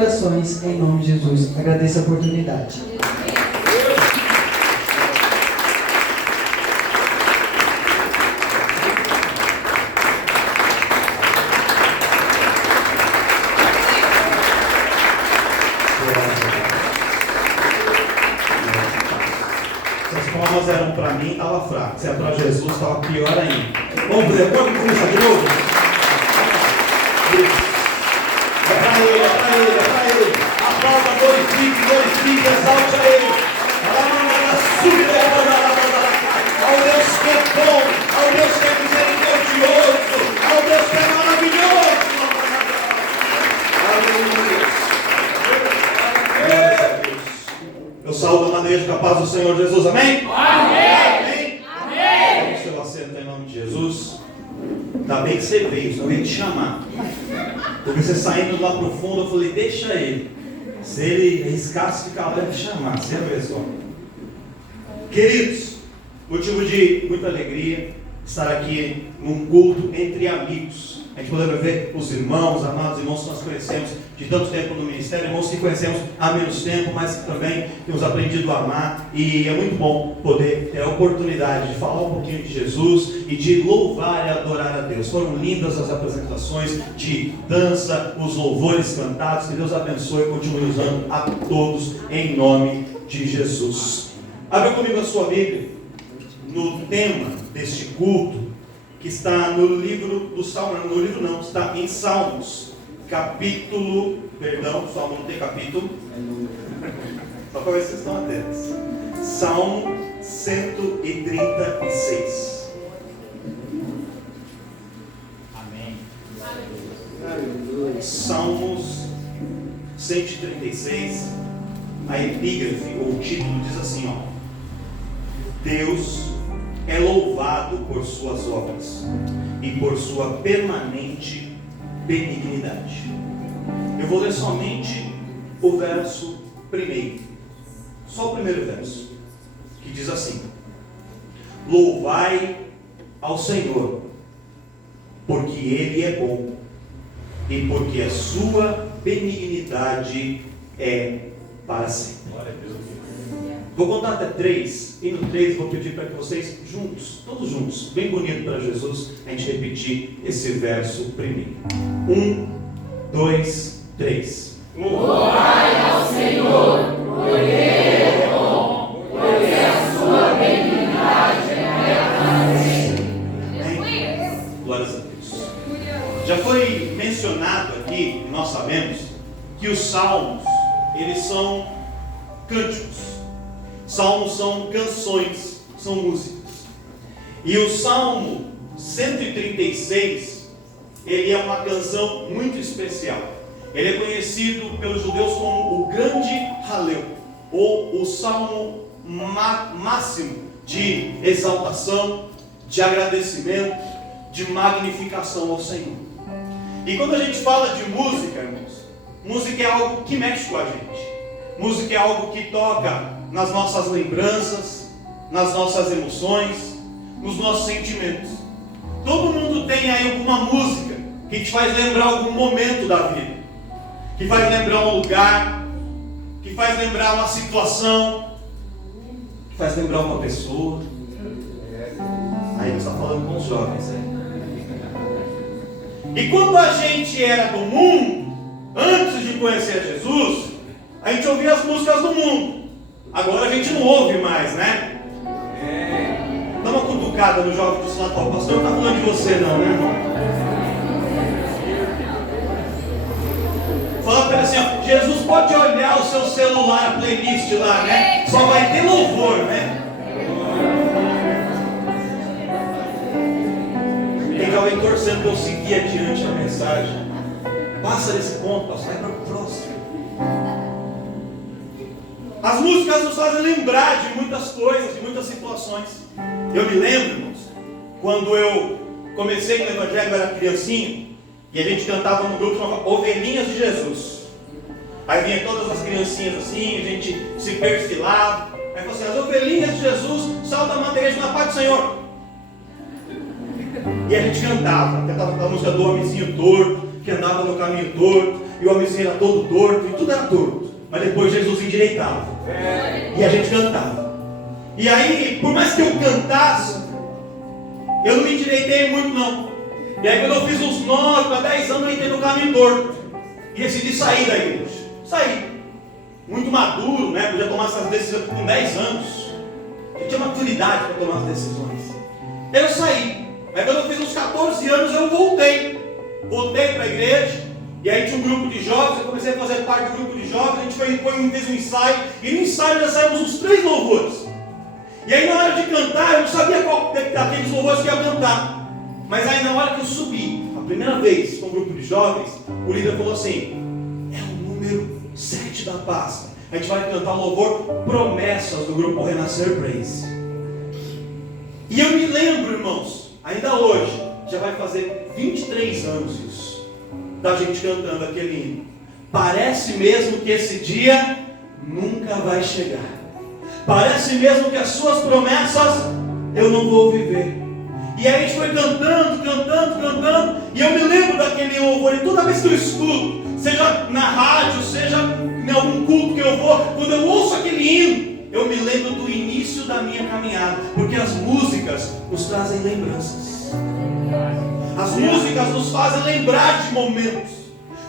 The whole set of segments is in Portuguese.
Orações em nome de Jesus. Agradeço a oportunidade. Se as palmas eram para mim, estava fraco. Se é para Jesus, estava pior ainda. Vamos começar de novo? É para ele, é para ele, é para ele. Aplauda, glorifique, exalte a ele. Ao Deus que é bom, ao Deus que é misericordioso, ao Deus que é maravilhoso. Aleluia. Eu saúdo na igreja com a paz do Senhor Jesus, amém? Amém. Amém. Vamos seu assento em nome de Jesus. Ainda bem que você veio, senão eu ia te chamar. Porque você saindo lá pro fundo, eu falei, deixa ele. Se ele arriscasse ficar lá, eu ia te chamar. Você vê só. Queridos, motivo de muita alegria estar aqui num culto entre amigos. A gente poder ver os irmãos, amados irmãos que nós conhecemos de tanto tempo no ministério, irmãos que conhecemos há menos tempo, mas que também temos aprendido a amar. E é muito bom poder ter a oportunidade de falar um pouquinho de Jesus e de louvar e adorar a Deus. Foram lindas as apresentações de dança, os louvores cantados. Que Deus abençoe e continue usando a todos em nome de Jesus. Abra comigo a sua Bíblia no tema deste culto, que está no livro do Salmo, no livro não, está em Salmos, capítulo, perdão, Salmo não tem capítulo, só para ver se vocês estão atentos. Salmo 136. Amém. Salmos 136, a epígrafe, ou o título diz assim, ó: Deus é louvado por suas obras e por sua permanente benignidade. Eu vou ler somente o verso primeiro, só o primeiro verso, que diz assim: Louvai ao Senhor, porque Ele é bom e porque a sua benignidade é para sempre. Glória a Deus. Vou contar até 3, e no 3 vou pedir para que vocês juntos, todos juntos, bem bonito para Jesus, a gente repetir esse verso primeiro. 1, 2, 3. Louvai ao Senhor, porque Ele é bom, porque a sua benignidade é para sempre. Glórias a Deus. Já foi mencionado aqui, nós sabemos, que os salmos, eles são cânticos. Salmos são canções, são músicas. E o Salmo 136, ele é uma canção muito especial. Ele é conhecido pelos judeus como o Grande Halel, ou o Salmo máximo de exaltação, de agradecimento, de magnificação ao Senhor. E quando a gente fala de música, irmãos, música é algo que mexe com a gente. Música é algo que toca nas nossas lembranças, nas nossas emoções, nos nossos sentimentos. Todo mundo tem aí alguma música que te faz lembrar algum momento da vida, que faz lembrar um lugar, que faz lembrar uma situação, que faz lembrar uma pessoa. Aí você está falando com os jovens aí. E quando a gente era do mundo, antes de conhecer Jesus, a gente ouvia as músicas do mundo. Agora a gente não ouve mais, né? Dá uma cutucada no jovem do lado, o pastor não está falando de você não, né, irmão? Fala para ele assim, ó, Jesus pode olhar o seu celular, a playlist lá, né? Só vai ter louvor, né? Quem já vem torcendo para eu seguir adiante a mensagem, passa desse ponto, pastor, vai para o próximo. As músicas nos fazem lembrar de muitas coisas, de muitas situações. Eu me lembro, irmãos, quando eu comecei no Evangelho, eu era criancinha, e a gente cantava no grupo chamado Ovelhinhas de Jesus. Aí vinha todas as criancinhas assim, a gente se perfilava. Aí falou assim, as ovelhinhas de Jesus saltam a igreja na paz do Senhor. E a gente cantava a música do homenzinho torto, que andava no caminho torto. e o homenzinho era todo torto, e tudo era torto. Mas depois Jesus endireitava. E a gente cantava. E aí, por mais que eu cantasse, eu não me endireitei muito não. E aí quando eu fiz uns 9 a 10 anos, eu entrei no caminho torto. E decidi sair da igreja. Saí. Muito maduro, né? Podia tomar essas decisões com 10 anos. Eu tinha maturidade para tomar as decisões. Eu saí. Aí quando eu fiz uns 14 anos, eu voltei. Voltei para a igreja. E aí tinha um grupo de jovens. Eu comecei a fazer parte do grupo de jovens. A gente fez um ensaio. E no ensaio nós saímos uns 3 louvores. E aí na hora de cantar, eu não sabia qual daqueles louvores que ia cantar. Mas aí na hora que eu subi, a primeira vez com um grupo de jovens, o líder falou assim: é o número 7 da paz. A gente vai cantar o louvor Promessas do grupo Renascer Praise. E eu me lembro, irmãos, ainda hoje, já vai fazer 23 anos isso, da gente cantando aquele hino. Parece mesmo que esse dia nunca vai chegar. Parece mesmo que as suas promessas eu não vou viver. E aí a gente foi cantando, e eu me lembro daquele louvor, e toda vez que eu escuto, seja na rádio, seja em algum culto que eu vou, quando eu ouço aquele hino, eu me lembro do início da minha caminhada, porque as músicas nos trazem lembranças. As músicas nos fazem lembrar de momentos.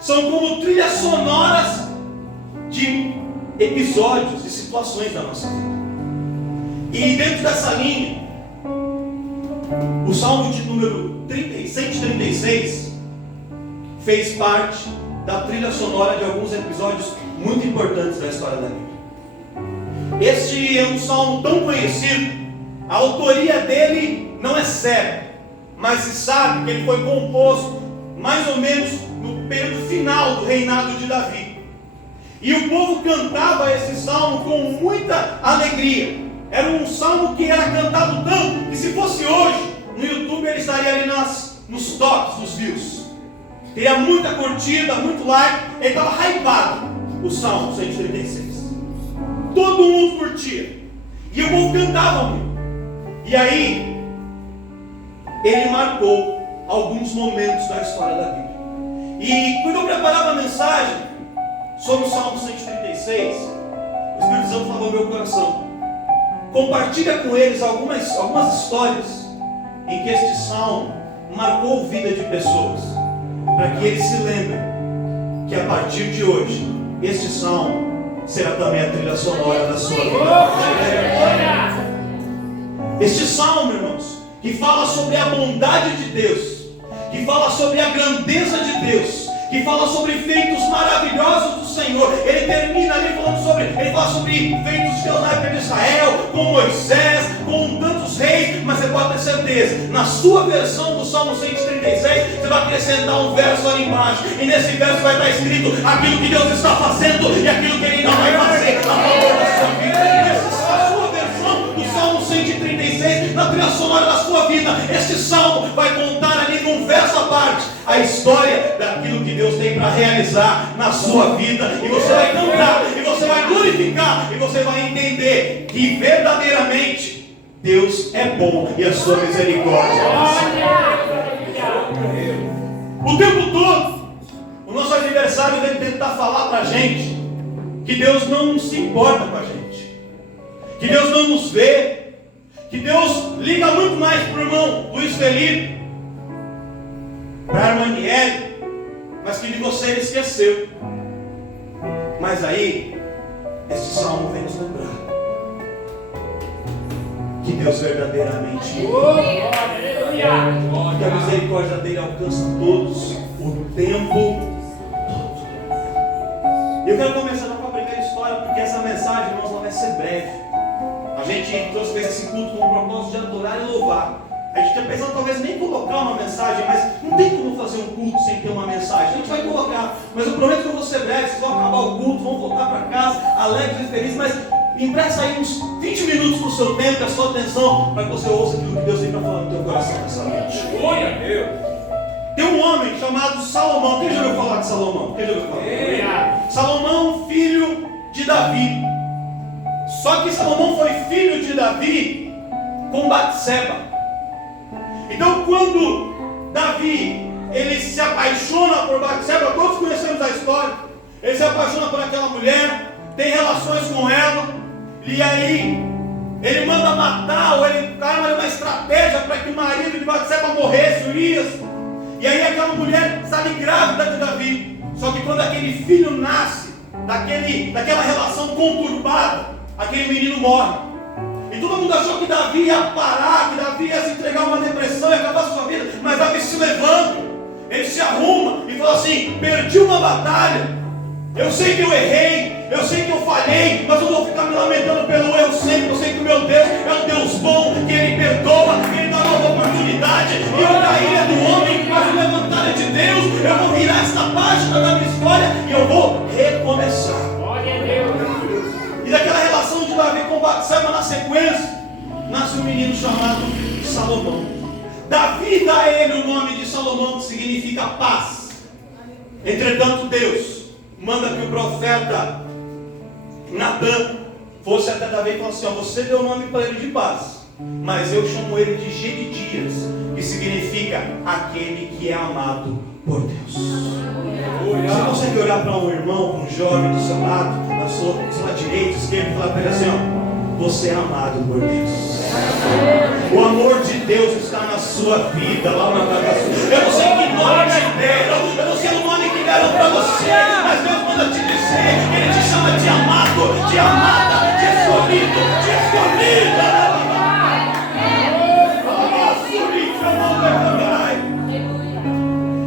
São como trilhas sonoras de episódios, de situações da nossa vida. E dentro dessa linha, o Salmo de número 136 fez parte da trilha sonora de alguns episódios muito importantes da história da Bíblia. Este é um salmo tão conhecido, a autoria dele não é certa, mas se sabe que ele foi composto mais ou menos no período final do reinado de Davi. E o povo cantava esse salmo com muita alegria. Era um salmo que era cantado tanto que, se fosse hoje, no YouTube ele estaria ali nos tops dos views. Teria muita curtida, muito like. Ele estava hypado, o Salmo 136. Todo mundo curtia. E o povo cantava muito. E aí, ele marcou alguns momentos da história da Bíblia. E quando eu preparava a mensagem sobre o Salmo 136, o Espírito Santo falou no meu coração: compartilha com eles algumas histórias em que este salmo marcou a vida de pessoas, para que eles se lembrem que a partir de hoje, este salmo será também a trilha sonora da sua vida. Este salmo, irmãos, que fala sobre a bondade de Deus, que fala sobre a grandeza de Deus, que fala sobre feitos maravilhosos do Senhor. Ele termina ali ele fala sobre feitos de Deus na época de Israel, com Moisés, com tantos reis. Mas você pode ter certeza, na sua versão do Salmo 136, você vai acrescentar um verso ali embaixo, e nesse verso vai estar escrito aquilo que Deus está fazendo e aquilo que Ele não vai fazer a favor da sua vida. Essa é a sua versão do Salmo 136, na trilha sonora da sua vida. Este salmo vai contar ali num verso à parte a história daquilo que Deus tem para realizar na sua vida. E você vai cantar, e você vai glorificar, e você vai entender que verdadeiramente Deus é bom e a sua misericórdia o tempo todo. O nosso adversário deve tentar falar para a gente que Deus não se importa com a gente, que Deus não nos vê, que Deus liga muito mais para o irmão Luiz Felipe, para a irmã Aniele, mas que de você ele esqueceu. Mas aí, este salmo vem nos lembrar que Deus verdadeiramente que a misericórdia dele alcança todos o tempo todo. Eu quero começar com a primeira história, porque essa mensagem, irmãos, ela vai ser breve. A gente fez esse culto com o propósito de adorar e louvar. A gente tinha pensado talvez nem colocar uma mensagem, mas não tem como fazer um culto sem ter uma mensagem. A gente vai colocar, mas eu prometo que eu vou ser breve. Vocês vão acabar o culto, vão voltar para casa alegres e felizes, mas empresta aí uns 20 minutos do seu tempo, a sua atenção, para que você ouça aquilo que Deus tem para falar no teu coração nessa noite. Glória a Deus! Tem um homem chamado Salomão. Quem já ouviu falar de Salomão? Quem já ouviu falar? Salomão, filho de Davi. Só que Salomão foi filho de Davi com Batseba. Então, quando Davi ele se apaixona por Batseba, todos conhecemos a história. Ele se apaixona por aquela mulher, tem relações com ela, e aí ele manda matar, ou ele arma uma estratégia para que o marido de Batseba morresse, Urias. E aí aquela mulher sai grávida de Davi. Só que quando aquele filho nasce, daquela relação conturbada, aquele menino morre. E todo mundo achou que Davi ia parar, que Davi ia se entregar a uma depressão e acabar a sua vida. Mas Davi se levanta, ele se arruma e fala assim: perdi uma batalha, eu sei que eu errei, eu sei que eu falhei, mas eu não vou ficar me lamentando pelo erro sempre. Eu sei que o meu Deus é um Deus bom, que Ele perdoa, que Ele dá nova oportunidade. E eu caí é do homem, mas o levantar é de Deus. Eu vou virar esta página da minha história e eu vou recomeçar. Glória a Deus. E daquela relação de Davi com Batseba, na sequência, nasce um menino chamado Salomão. Davi dá a ele o nome de Salomão, que significa paz. Entretanto, Deus manda que o profeta Natã fosse até Davi e falou assim: ó, você deu o nome para ele de paz, mas eu chamo ele de Gedidias, que significa aquele que é amado por Deus. Você consegue olhar para um irmão, um jovem do seu lado, da sua direita, esquerda, e falar para ele assim: ó, você é amado por Deus. O amor de Deus está na sua vida, lá na casa sua. Eu não sei que nome te deram, eu não sei o nome que deram para você, mas Deus manda te dizer, Ele te chama de amado, de amada, de escolhido, de escolhida.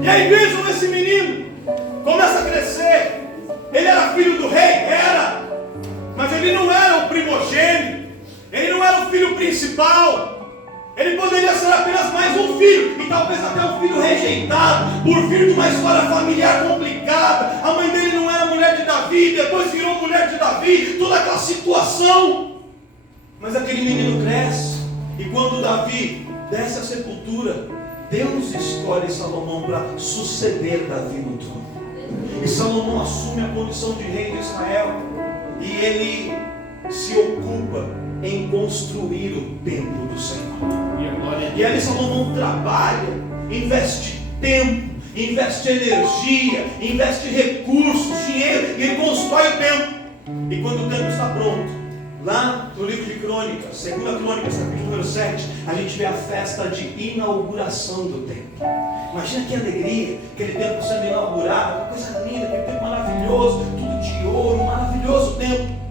E aí vejam esse menino, começa a crescer. Ele era filho do rei? Era. Mas ele não era o primogênito, ele não era o filho principal. Ele poderia ser apenas mais um filho, e talvez até um filho rejeitado, por vir de uma história familiar complicada. A mãe dele não era mulher de Davi, depois virou mulher de Davi, toda aquela situação. Mas aquele menino cresce, e quando Davi desce à sepultura, Deus escolhe Salomão para suceder Davi no trono. E Salomão assume a condição de rei de Israel, e ele se ocupa em construir o templo do Senhor. E aí Salomão trabalha, investe tempo, investe energia, investe recursos, dinheiro, e ele constrói o templo. E quando o templo está pronto, lá no livro de Crônicas, 2 Crônicas, capítulo número 7, a gente vê a festa de inauguração do templo. Imagina que alegria, aquele templo sendo inaugurado, uma coisa linda, aquele templo maravilhoso, tudo de ouro, maravilhoso templo.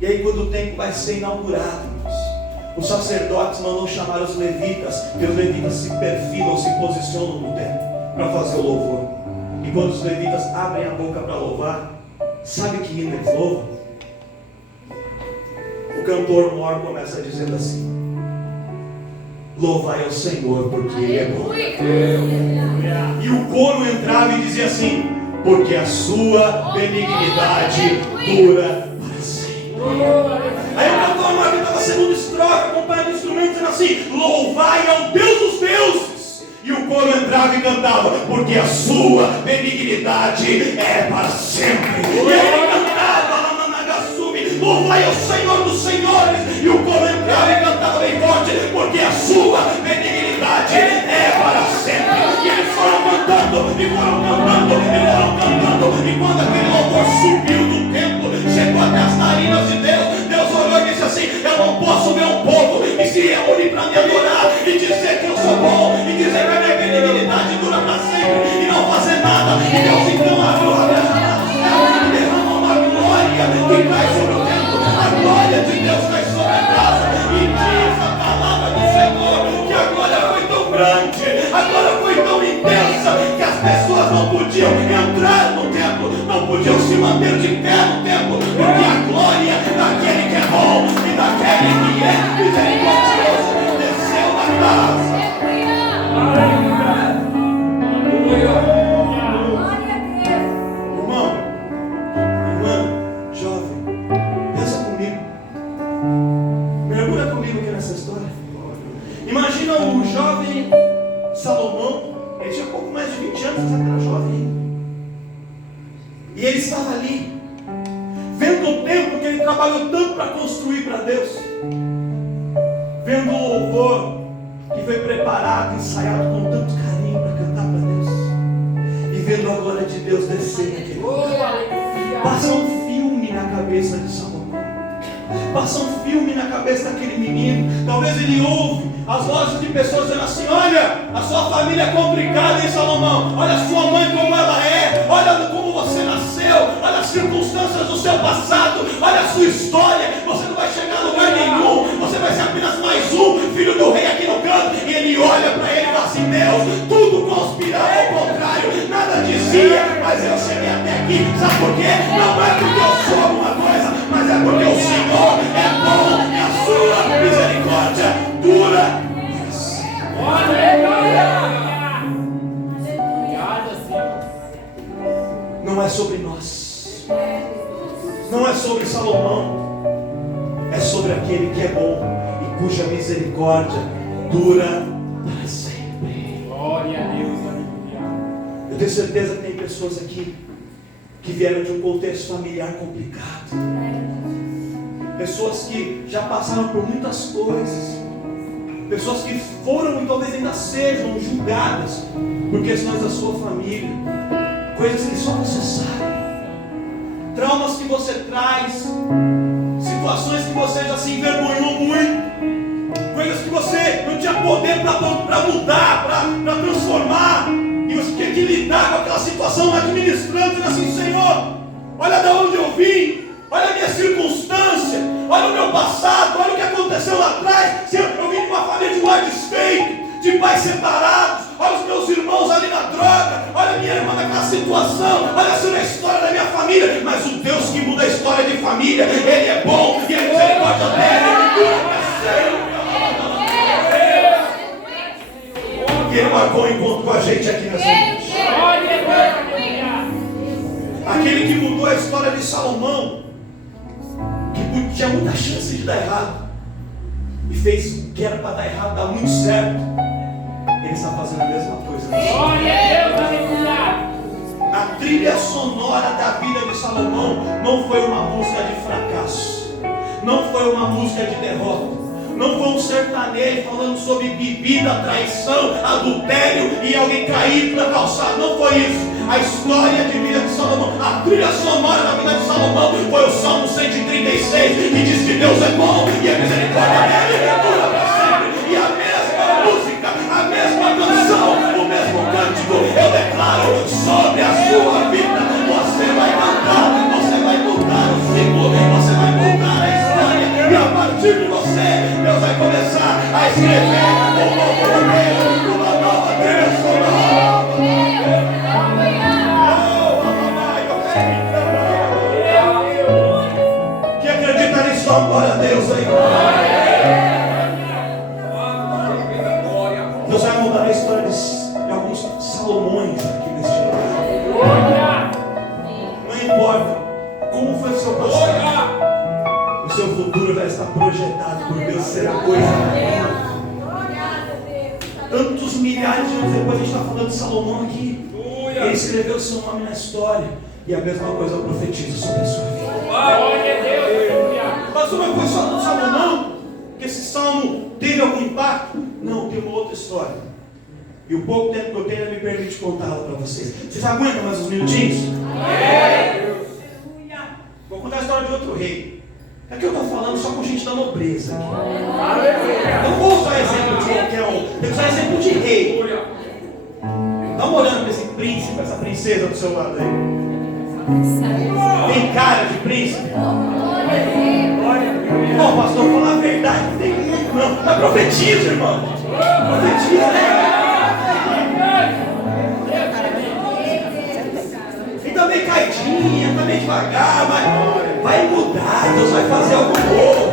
E aí quando o templo vai ser inaugurado, os sacerdotes mandam chamar os levitas, e os levitas se perfilam, se posicionam no templo para fazer o louvor. E quando os levitas abrem a boca para louvar, sabe que hino eles louvam? O cantor mor começa dizendo assim: louvai ao Senhor porque Ele é bom. E o coro entrava e dizia assim: porque a sua benignidade dura para sempre. Aí o cantor mor cantava a segunda estrofe, acompanhado do instrumento, dizendo assim: louvai ao Deus dos deuses. E o coro entrava e cantava: porque a sua benignidade é para sempre. E aí ele cantava: louvai ao Senhor dos senhores. E o coro entrava e cantava bem forte: porque a sua benignidade é para sempre. E eles foram cantando, e foram cantando, e foram cantando. E quando aquele louvor subiu do templo, chegou até as narinas de Deus, Deus olhou e disse assim: eu não posso ver um povo que se reúne para me adorar e dizer que eu sou bom, e dizer que a minha benignidade dura para sempre, e não fazer nada. E Deus então abriu a janela do céu e derramou uma glória que cai sobre o templo. A glória de Deus cai sobre a casa. E diz a palavra do Senhor que a glória foi tão grande, a glória foi tão intensa, que as pessoas não podiam entrar no templo, não podiam se manter de pé no templo, porque a glória daquele que é bom e daquele que é misericordioso desceu da casa. Irmão, irmã, jovem, pensa comigo, mergulha comigo aqui nessa história. Imagina o jovem Salomão, ele tinha pouco mais de 20 anos, mas era jovem. E ele estava ali, vendo o templo que ele trabalhou tanto para construir para Deus, vendo o louvor que foi preparado, ensaiado com tanto carinho para cantar para Deus. vendo a glória de Deus descer naquele lugar. Passa um filme na cabeça de Salomão. Passa um filme na cabeça daquele menino. Talvez ele ouve as vozes de pessoas dizendo assim: olha, a sua família é complicada, hein, Salomão? Olha a sua mãe como ela é. Olha como você nasceu. Olha as circunstâncias do seu passado. Olha a sua história. Você não vai chegar a lugar nenhum. Você vai ser apenas mais um filho do rei aqui no canto. E ele olha para ele e fala assim: Deus, tudo conspirava ao contrário. Nada dizia, mas eu cheguei até aqui. Sabe por quê? Não é porque eu sou alguma coisa, mas é porque o Senhor é bom e a sua misericórdia dura. Não é sobre nós, não é sobre Salomão, é sobre aquele que é bom e cuja misericórdia dura para sempre. Glória a Deus, aleluia. Eu tenho certeza que tem pessoas aqui que vieram de um contexto familiar complicado, pessoas que já passaram por muitas coisas, pessoas que foram e talvez ainda sejam julgadas por questões da sua família, coisas que só você sabe, traumas que você traz, situações que você já se envergonhou muito, coisas que você não tinha poder para mudar, para transformar, e você tinha que lidar com aquela situação administrando, dizendo assim: Senhor, olha de onde eu vim, olha a minha circunstância, olha o meu passado, olha o que aconteceu lá atrás. Senhor, eu vim de uma família de lar desfeito, de pais separados, olha os meus irmãos ali na droga, olha a minha irmã naquela situação, olha a história da minha família. Mas o Deus que muda a história de família, Ele é bom e a misericórdia dele dura para sempre. E Ele marcou um encontro com a gente aqui nessa noite. Aquele que mudou a história de Salomão, que tinha muita chance de dar errado, e fez o que era para dar errado, dar muito certo. Ele está fazendo a mesma coisa. Glória a Deus, aleluia. A trilha sonora da vida de Salomão não foi uma música de fracasso, não foi uma música de derrota, não foi um sertanejo falando sobre bebida, traição, adultério e alguém caído na calçada. Não foi isso. A história de vida de Salomão, a trilha sonora da vida de Salomão foi o Salmo 136, que diz que Deus é bom e a misericórdia dele dura para sempre. E a mesma música, a mesma canção, o mesmo cântico, eu declaro sobre a sua vida. Você vai cantar, você vai mudar o ciclo, você vai mudar a história, e a partir de você, Deus vai começar a escrever um novo roteiro, uma nova trilha sonora. Quem acredita nisso, dá glória a Deus aí. Deus vai mudar a história de alguns Salomões aqui neste lugar. Não importa como foi o seu passado, o seu futuro vai estar projetado por Deus, será coisa boa. Tantos milhares de anos depois, a gente está falando de Salomão aqui. Ele escreveu o seu nome na história, e a mesma coisa eu profetizo sobre a sua vida. Glória a Deus, aleluia. Mas não foi só com Salomão que esse salmo teve algum impacto? Não, tem uma outra história. E o pouco tempo que eu tenho me permite contá-la para vocês. Vocês aguentam mais uns minutinhos? Vou contar a história de outro rei. Aqui eu estou falando só com gente da nobreza aqui. Eu não vou usar exemplo de qualquer um, eu vou usar exemplo de rei. Dá uma olhada para esse príncipe, essa princesa do seu lado aí. Tem cara de príncipe? Não, pastor, falar a verdade, não tem muito não. Mas profetiza, irmão. Profetiza, né? E também caidinha, também devagar, mas vai mudar, Deus vai fazer algo novo.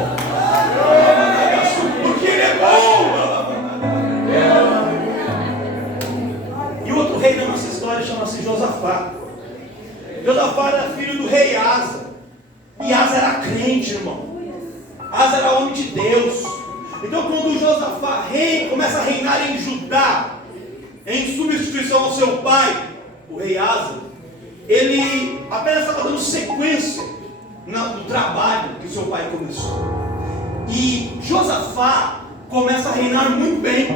Porque Ele é bom. E o outro rei da nossa história chama-se Josafá. Josafá era filho do rei Asa. E Asa era crente, irmão. Asa era homem de Deus. Então quando Josafá começa a reinar em Judá, em substituição ao seu pai, o rei Asa, ele apenas estava dando sequência no trabalho que o seu pai começou. E Josafá começa a reinar muito bem.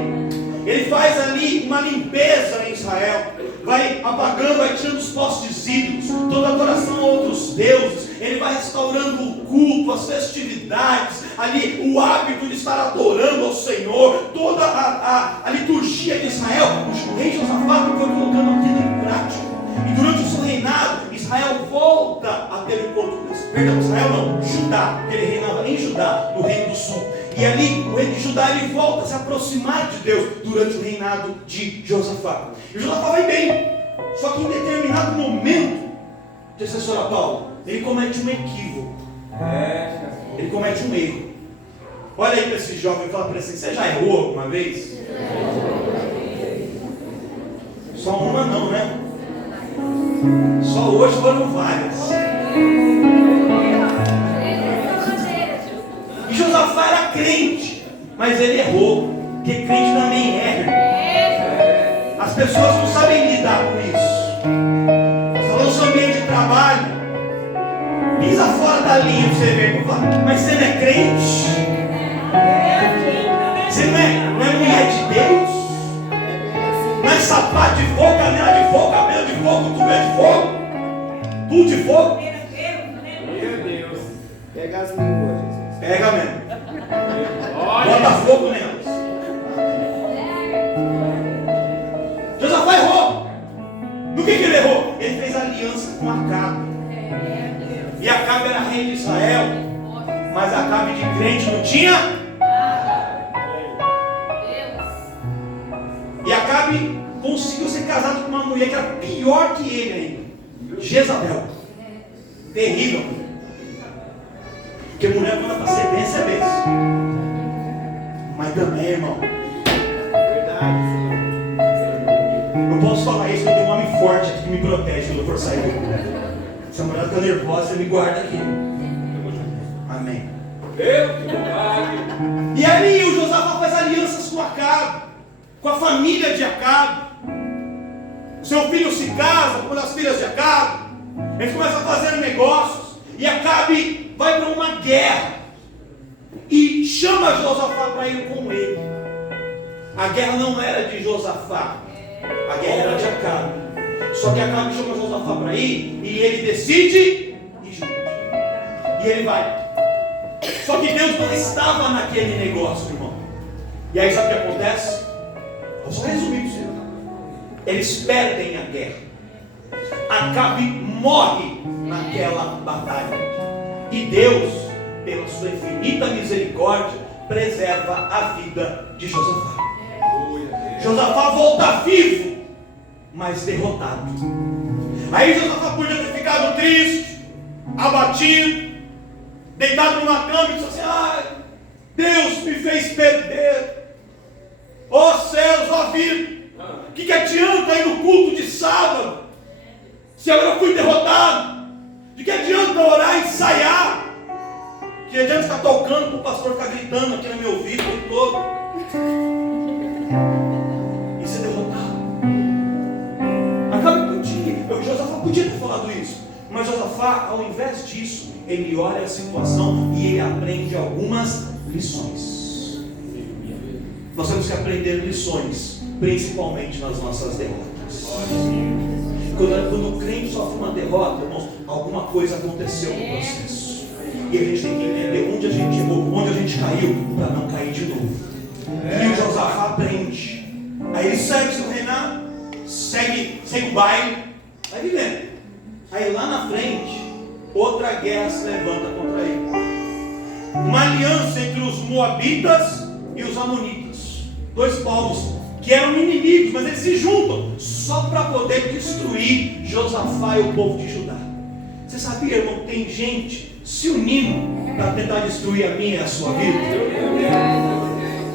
Ele faz ali uma limpeza em Israel. vai apagando, vai tirando os postes ídolos, toda adoração a outros deuses. Ele vai restaurando o culto, as festividades, ali o hábito de estar adorando ao Senhor, toda a liturgia de Israel. O rei Josafá foi colocando aquilo em prática. E durante o seu reinado, Israel volta a ter encontro com Deus. Perdão, Israel não, Judá, porque ele reinava em Judá, no reino do sul. E ali, o rei de Judá, ele volta a se aproximar de Deus durante o reinado de Josafá. E Josafá vai bem, só que em determinado momento, intercessora Paulo, ele comete um equívoco. Ele comete um erro. Olha aí para esse jovem e fala para ele assim: você já errou alguma vez? Só uma não, né? Só hoje foram várias. E Josafá era crente, mas ele errou, porque crente também erra. As pessoas não sabem lidar com isso. Só no seu ambiente de trabalho, pisa fora da linha para você ver. Mas você não é crente? Você não é mulher de Deus? Não é sapato de fogo, canela de fogo, cabelo de fogo, tubelo de fogo, tudo de fogo? Meu Deus. Pega as línguas, Jesus. Pega mesmo. Olha. Bota fogo nelas. Josafá errou. No que ele errou? Ele fez aliança com Acabe. E Acabe era rei de Israel, mas Acabe de crente não tinha. E Acabe conseguiu ser casado com uma mulher que era pior que ele ainda, Jezabel. Terrível. Porque mulher, quando ela está sedência, é besta. Mas também, irmão, Verdade. eu posso falar isso, eu tenho um homem forte aqui que me protege quando eu for sair. Se a mulher está nervosa, você me guarda aqui. Amém. Deus, que vontade. E ali o Josafá faz alianças com Acabe, com a família de Acabe. Seu filho se casa com as filhas de Acabe. Eles começam a fazer negócios. E Acabe vai para uma guerra e chama Josafá para ir com ele. A guerra não era de Josafá, a guerra era de Acabe. Só que Acabe chama Josafá para ir e ele decide ir junto. E ele vai. Só que Deus não estava naquele negócio, irmão. E aí sabe o que acontece? Vou só resumir para você. Eles perdem a guerra. Acabe morre naquela batalha. E Deus, pela sua infinita misericórdia, preserva a vida de Josafá. Josafá volta vivo, mas derrotado. Aí Josafá podia ter ficado triste, abatido, deitado numa cama e disse assim: ai, Deus me fez perder. Ó céus, ó vida, que adianta ir no culto de sábado, se agora eu fui derrotado? De que adianta orar e ensaiar? Que adianta ficar tocando para o pastor ficar gritando aqui no meu ouvido o tempo todo? Isso é derrotado. Josafá podia ter falado isso, mas Josafá, ao invés disso, ele olha a situação e ele aprende algumas lições. Nós temos que aprender lições, principalmente nas nossas derrotas. Quando o crente sofre uma derrota, irmãos, alguma coisa aconteceu no processo. E a gente tem que entender onde a gente errou, onde a gente caiu, para não cair de novo. E o Josafá aprende. Aí ele segue o seu reinado, segue o baile, vai vivendo. Aí lá na frente, outra guerra se levanta contra ele. Uma aliança entre os moabitas e os amonitas. Dois povos que eram inimigos, mas eles se juntam só para poder destruir Josafá e o povo de Judá. Você sabia, irmão, que tem gente se unindo para tentar destruir a minha e a sua vida?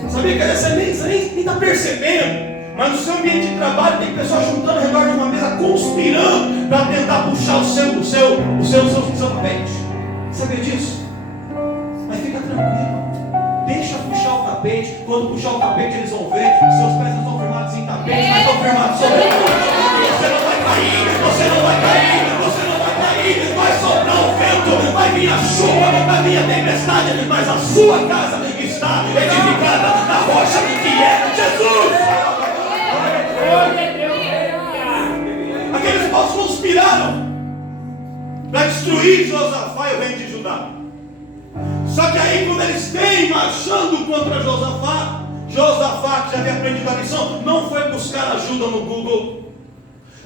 Sabia que você nem está percebendo? Mas no seu ambiente de trabalho tem pessoas juntando ao redor de uma mesa, conspirando para tentar puxar o seu tapete. Sabia disso? Mas fica tranquilo. Deixa puxar o tapete. Quando puxar o tapete, eles vão ver. Seus pés não estão firmados em tapete, mas estão firmados sobre o tapete. Você não vai cair, você não vai cair, você não vai cair. Vai soprar o vento, vai vir a chuva, vai vir a tempestade, mas a sua casa está edificada na rocha que é Jesus. conspiraram para destruir Josafá e o reino de Judá. Só que aí, quando eles vêm marchando contra Josafá, que já havia aprendido a lição, não foi buscar ajuda no Google,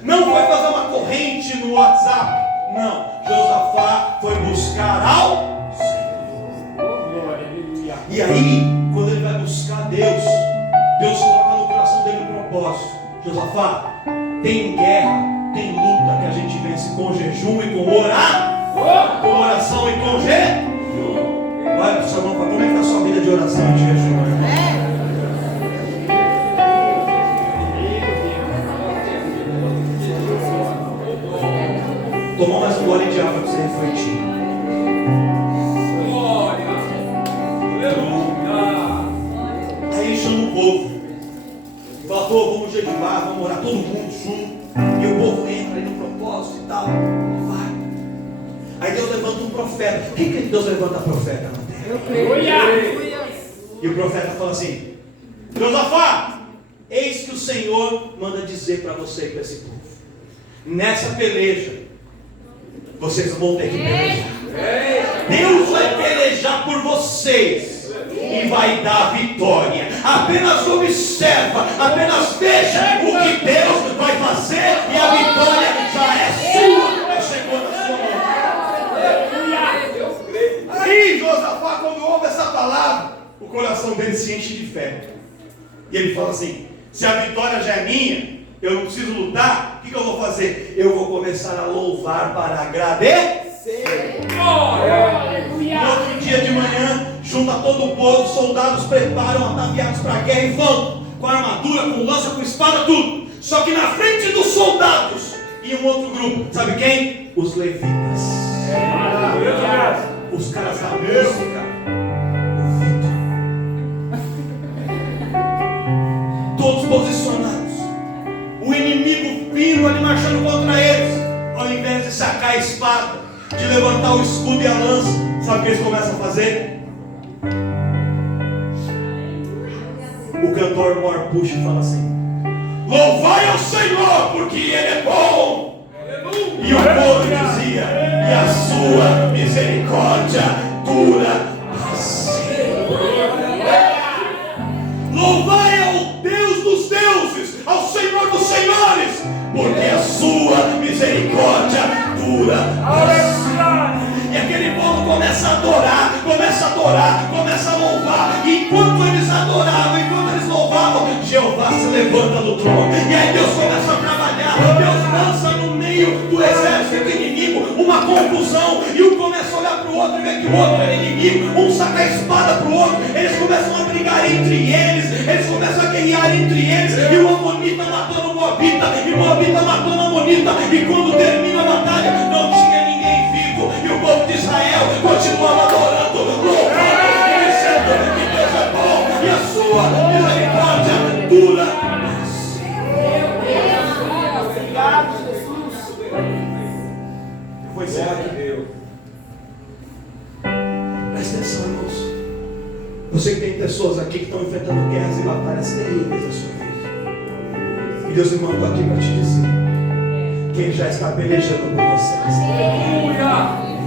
não foi fazer uma corrente no WhatsApp, não. Josafá foi buscar ao Senhor. E aí, quando ele vai buscar Deus, Deus coloca no coração dele um propósito. Josafá, tem guerra, tem luta que a gente vence com jejum e com com oração e com jejum. Olha para o seu irmão, como é que está a sua vida de oração e de jejum, irmão? Tomar mais um gole de água para você refletir. Aí ele chama o povo. Fala, povo, vamos jejuar, vamos orar todo mundo junto. E o povo entra aí no propósito e tal. Vai. Aí Deus levanta um profeta. Por que Deus levanta profeta na terra? E o profeta fala assim: Josafá, eis que o Senhor manda dizer para você e para esse povo: nessa peleja, vocês vão ter que pelejar. Deus vai pelejar por vocês e vai dar a vitória. Apenas observa, apenas veja o que Deus vai fazer e a vitória já é sua. Chegou na sua mão. E Josafá, quando ouve essa palavra, o coração dele se enche de fé. E ele fala assim: se a vitória já é minha, eu não preciso lutar, o que eu vou fazer? Eu vou começar a louvar para agradecer. No outro dia de manhã, junta todo o povo, soldados preparam, ataviados para a guerra e vão, com armadura, com lança, com espada, tudo. Só que na frente dos soldados, e um outro grupo, sabe quem? Os levitas. Os caras da música. O Vitor. Todos posicionados. O inimigo vindo ali marchando contra eles. Ao invés de sacar a espada, de levantar o escudo e a lança, sabe o que eles começam a fazer? O cantor mor puxa e fala assim: louvai ao Senhor, porque Ele é bom. E o povo dizia: e a sua misericórdia dura para sempre. Louvai ao Deus dos deuses, ao Senhor dos senhores, porque a sua misericórdia dura para sempre. E aquele povo começa a adorar, começa a louvar. E enquanto eles adoravam, enquanto eles louvavam, Jeová se levanta do trono. E aí Deus começa a trabalhar. Deus lança no meio do exército inimigo uma confusão. E um começa a olhar para o outro e ver que o outro é inimigo. Um saca a espada para o outro. Eles começam a brigar entre eles. Eles começam a guerrear entre eles. E o Amonita matando o Moabita. E o Moabita matando o Amonita. E quando termina a batalha, não tinha ninguém vivo. E o povo de Israel continuava adorando, louvando e dizendo que Deus é bom e a sua misericórdia dura para sempre. Obrigado, Jesus. Foi certo, Deus. Presta atenção, irmãos. Eu sei que tem pessoas aqui que estão enfrentando guerras e batalhas terríveis na sua vida. E Deus me mandou aqui para te dizer que Ele já está pelejando por vocês.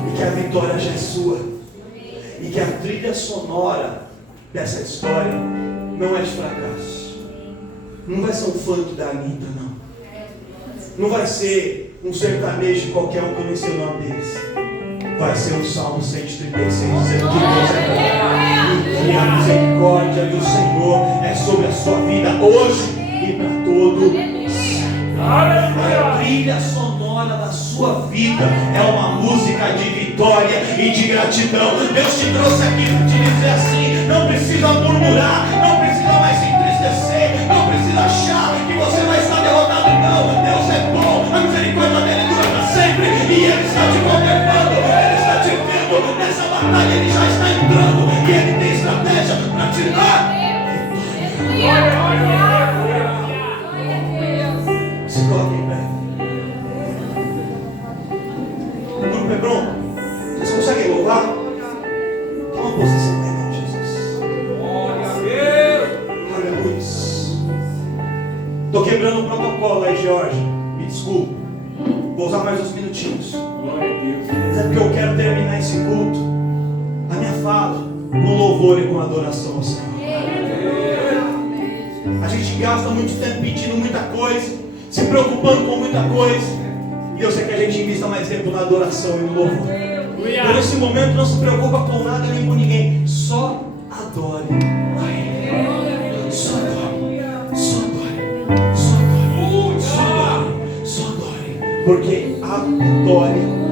E que a vitória já é sua. E que a trilha sonora dessa história não é de fracasso. Não vai ser um funk da Anitta, não. Não vai ser um sertanejo qualquer um que eu não sei o nome deles. Vai ser o Salmo 136 dizendo que Deus é bom e que a misericórdia do Senhor é sobre a sua vida hoje e para todo sempre. A trilha sonora da sua vida é uma música de vitória e de gratidão. Deus te trouxe aqui para te dizer assim: não precisa murmurar, não precisa mais se entristecer, não precisa achar que você vai estar derrotado. Não, Deus é bom, a misericórdia dele dura para sempre e Ele está te contemplando, Ele está te vendo nessa batalha, Ele já está entrando e Ele tem estratégia para te dar vitória. Se coloque em pé. O grupo Hebron, vocês conseguem louvar? Toma posição em nome de Jesus. Aleluia. Estou quebrando o protocolo aí, Jorge. Me desculpe. Vou usar louvor e com adoração ao Senhor. A gente gasta muito tempo pedindo muita coisa, se preocupando com muita coisa. E eu sei que a gente invista mais tempo na adoração e no louvor. Por esse momento não se preocupa com nada nem com ninguém. Só adore a Ele. Só adore. Só adore. Só adore. Só adore. Só adore. Porque a vitória